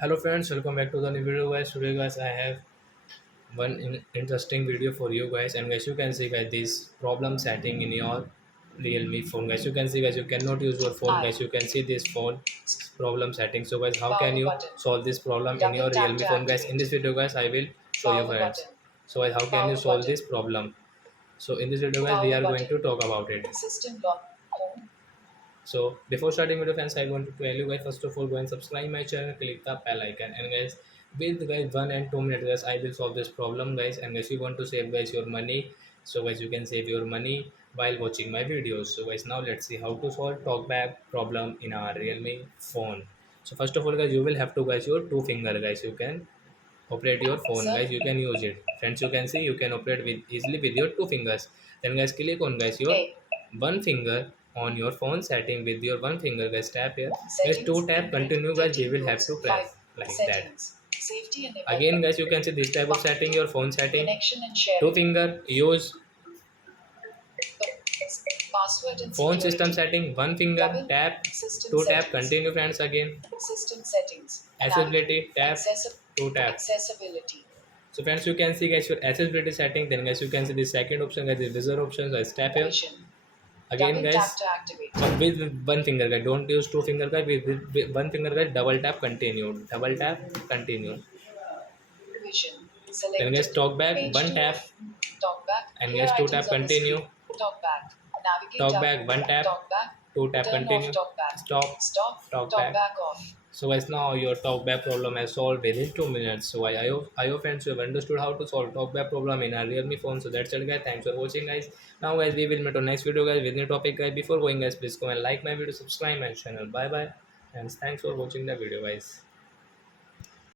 Hello friends, welcome back to the new video guys. Today guys I have one interesting video for you guys, and guys you can see guys this problem setting in your realme phone. Guys you can see guys you cannot use your phone. I. Guys you can see this phone problem setting. So guys how can Power you button. solve this problem in Double your tap realme to phone? Guys in activate. this video guys I will show you Power friends. button. So guys how can you Power solve button. this problem? So in this video guys we Power are going to button. talk about it. System lock. Home. So before starting video fans, I want to tell you guys first of all go and subscribe my channel, click the bell icon, and guys with guys 1 and 2 minutes guys I will solve this problem guys. And guys you want to save guys your money, so guys you can save your money while watching my videos. So guys now let's see how to solve talkback problem in our Realme phone. So first of all guys you will have to guys your two finger guys you can operate your phone guys, Sir. you can use it friends. You can see you can operate with easily with your two fingers. Then guys click on guys your A. one finger on your phone setting. With your one finger guys tap here guys, two Settings. tap Input. continue guys, we 13 will have rows. to 5. press like that. Settings. Safety Again enable. guys you can see this type of setting your phone setting. Connection and Two sharing. finger use Password and phone system security. setting, one finger Double. tap, System two tap settings. continue friends. Again System settings. accessibility tap, two tap. Accessibility. So friends you can see guys your accessibility setting. Then guys you can see the second option guys, the visual option guys, tap here. Vision. Again Double tap guys to activate. with one finger guys, don't use two finger guys. With one finger guys double tap continue, double tap continue. Vision. Then guys Selected. talk back Page one 2 tap, of TalkBack. and Clear guys two items tap on the continue. screen. TalkBack. Navigate Talk up. back one tap, TalkBack. two tap Turn off continue. TalkBack. Stop, Stop. talk back. TalkBack off. So guys now your talkback problem is solved within 2 minutes. So I hope friends you have understood how to solve talkback problem in a Realme phone. So that's it guys. Thanks for watching guys. Now guys we will meet on next video guys with new topic guys. Before going guys please go and like my video, subscribe my channel. Bye bye and thanks for watching the video guys.